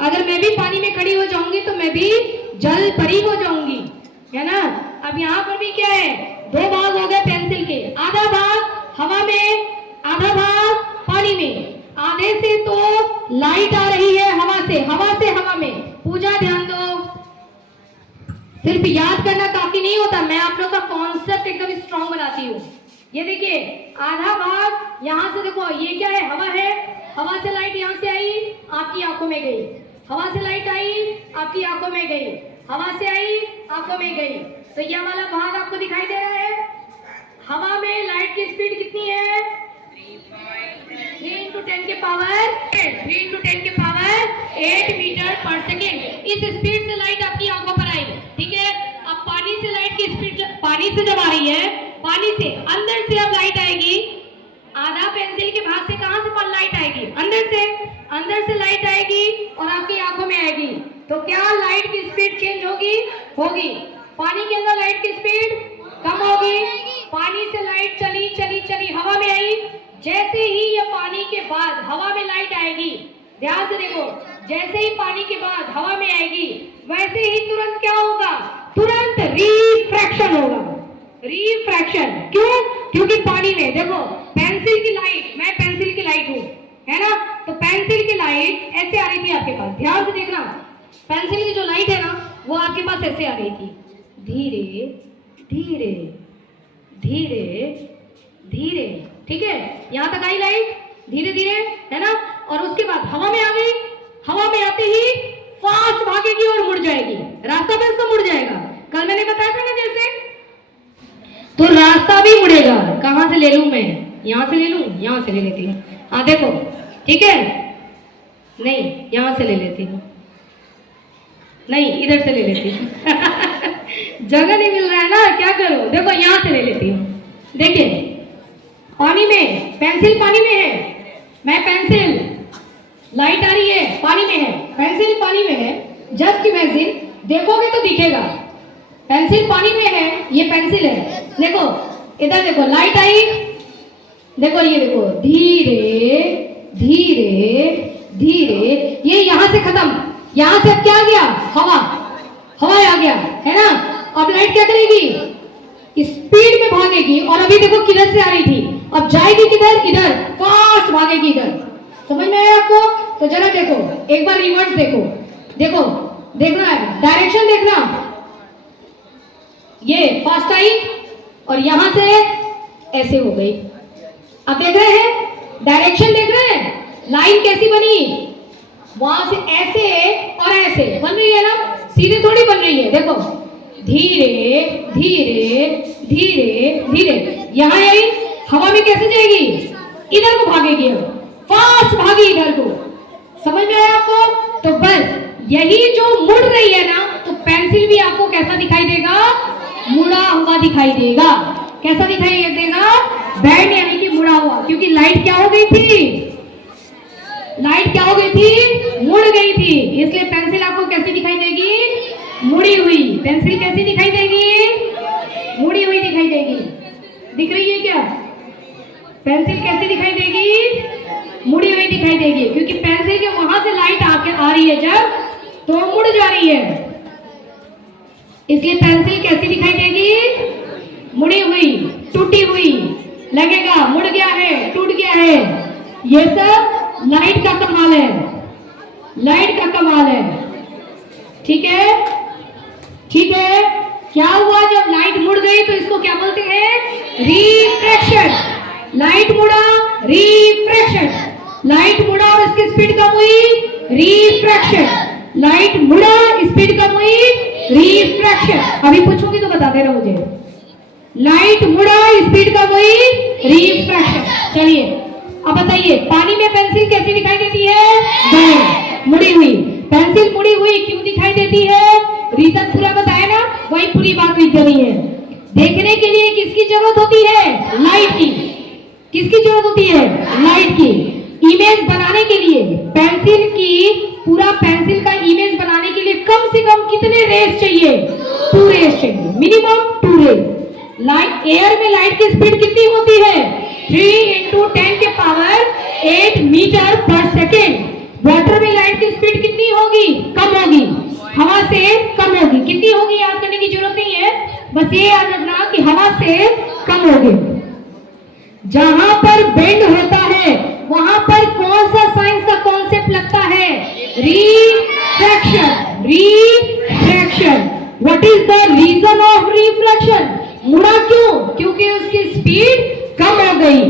अगर मैं भी पानी में खड़ी हो जाऊंगी तो मैं भी जल परी हो जाऊंगी, है ना। अब यहाँ पर भी क्या है, दो भाग हो गए पेंसिल के, आधा भाग हवा में, आधा भाग पानी में। आधे से तो लाइट आ रही है हवा से, हवा से हवा में। पूजा ध्यान दो, सिर्फ याद करना काफी नहीं होता, मैं आप लोग का कॉन्सेप्ट एकदम स्ट्रॉन्ग बनाती हूँ। ये देखिए आधा भाग यहाँ से, देखो ये क्या है, हवा है, हवा से लाइट यहाँ से आई, आपकी आंखों में गई, हवा से लाइट आई, आपकी आंखों में गई, हवा से आई, आंखों में गई। तो ये वाला भाग आपको दिखाई दे रहा है। हवा में लाइट की स्पीड कितनी है, 3 × 10 के पावर 8 मीटर पर सेकेंड। इस स्पीड से लाइट आपकी आंखों पर आई, ठीक है। अब पानी से लाइट की स्पीड, पानी से जब आ रही है, पानी से अंदर से अब लाइट आएगी, आधा पेंसिल के भाग से कहां से लाइट आएगी, अंदर से लाइट आएगी और आपकी आंखों में आएगी। तो क्या लाइट की स्पीड चेंज होगी, होगी। पानी के अंदर लाइट की स्पीड कम होगी, पानी से लाइट चली चली चली हवा में आई। जैसे ही ये पानी के बाद हवा में लाइट आएगी, ध्यान से देखो, जैसे ही पानी के बाद हवा में आएगी, वैसे ही तुरंत क्या होगा, तुरंत रिफ्रैक्शन होगा। रिफ्रैक्शन क्यों, क्योंकि पानी में देखो पेंसिल की लाइट, मैं पेंसिल की लाइट हूं, है ना। तो पेंसिल की लाइट ऐसे आ रही थी आपके पास, ध्यान से देखना, पेंसिल की जो लाइट है ना वो आपके पास ऐसे आ रही थी, धीरे धीरे धीरे धीरे, ठीक है। यहां तक आई लाइट धीरे धीरे, है ना। और उसके बाद हवा में आ गई, हवा में आते ही फास्ट भागेगी और मुड़ जाएगी, रास्ता पे उसका मुड़ जाएगा। कल मैंने बताया था ना जैसे, तो रास्ता भी मुड़ेगा। कहां से ले लूं मैं, यहां से ले लूं, यहां से ले लेती हूँ, हाँ देखो, ठीक है, नहीं यहां से ले लेती हूँ, नहीं इधर से ले लेती हूँ जगह नहीं मिल रहा है ना, क्या करूं, देखो यहां से ले लेती हूँ। देखिए पानी में, पेंसिल पानी में है, मैं पेंसिल, लाइट आ रही है पानी में है, पेंसिल पानी में है। जस्ट इमेजिन, देखोगे तो दिखेगा, पेंसिल पानी में है, ये पेंसिल है, देखो इधर देखो लाइट आई, देखो ये देखो धीरे धीरे धीरे, ये यहां से खत्म, यहां से अब क्या आ गया, हवा, हवा आ गया, है ना। अब लाइट क्या करेगी, स्पीड में भागेगी, और अभी देखो किधर से आ रही थी, अब जाएगी किधर, इधर, फास्ट भागेगी इधर। समझ में आया आपको। तो जरा देखो, एक बार रिवर्स देखो, देखो देखना है, डायरेक्शन देखना, ये फास्ट आई और यहां से ऐसे हो गई। अब देख रहे हैं, डायरेक्शन देख रहे हैं, लाइन कैसी बनी, वहां से ऐसे और ऐसे बन रही है ना, सीधे थोड़ी बन रही है। देखो धीरे धीरे धीरे धीरे, यहां आई, हवा में कैसे जाएगी, इधर को भागेगी, फास्ट भागी इधर को। समझ में आया आपको। तो बस यही जो मुड़ रही है ना, तो पेंसिल भी आपको कैसा दिखाई देगा, मुड़ा हुआ दिखाई देगा। कैसा दिखाई देगा, बैंड यानी कि मुड़ा हुआ, क्योंकि लाइट क्या हो गई थी, लाइट क्या हो गई थी, मुड़ गई थी, इसलिए पेंसिल आपको कैसी दिखाई देगी, मुड़ी हुई। पेंसिल कैसी दिखाई देगी, मुड़ी हुई दिखाई देगी। दिख रही है क्या, पेंसिल कैसी दिखाई देगी, मुड़ी हुई दिखाई देगी, क्योंकि पेंसिल के वहां से लाइट आके आ रही है जब, तो मुड़ जा रही है, इसलिए पेंसिल कैसी दिखाई देगी, मुड़ी हुई, टूटी हुई लगेगा, मुड़ गया है, टूट गया है। ये सब लाइट का कमाल है, लाइट का कमाल है, ठीक है, ठीक है। क्या हुआ, जब लाइट मुड़ गई तो इसको क्या बोलते हैं, रिफ्रैक्शन। लाइट मुड़ा, रिफ्रैक्शन, लाइट मुड़ा और इसकी स्पीड कम हुई, रिफ्रैक्शन, लाइट मुड़ा, स्पीड कम हुई, रिफ्रैक्शन। अभी पूछोगी तो बता देना मुझे, लाइट मुड़ा, स्पीड कम हुई, रिफ्रैक्शन। चलिए अब बताइए, पानी में पेंसिल कैसी दिखाई देती है, बैंड, मुड़ी हुई। पेंसिल मुड़ी हुई क्यों दिखाई देती है, रीजन पूरा बताया ना, वही पूरी बात लिख देनी है। देखने के लिए किसकी जरूरत होती है, लाइट की। किसकी जरूरत होती है, लाइट की। इमेज बनाने के लिए पेंसिल की, पूरा पेंसिल का इमेज बनाने के लिए कम से कम कितने रेस चाहिए, 2 रेस चाहिए, मिनिमम 2 रेस। लाइट, एयर में लाइट की स्पीड कितनी होती है, 3 × 10 के पावर 8 मीटर पर सेकेंड। वाटर में लाइट की स्पीड कितनी कितनी होगी? कम होगी, हवा से कम होगी। कितनी होगी याद करने की जरूरत नहीं है, बस ये याद रखना कि हवा से कम होगी। जहां पर बेंड होता है वहां पर कौन सा साइंस का कॉन्सेप्ट लगता है? Refraction. Refraction. What is the reason of refraction? मुड़ा क्यों? क्योंकि उसकी स्पीड कम हो गई।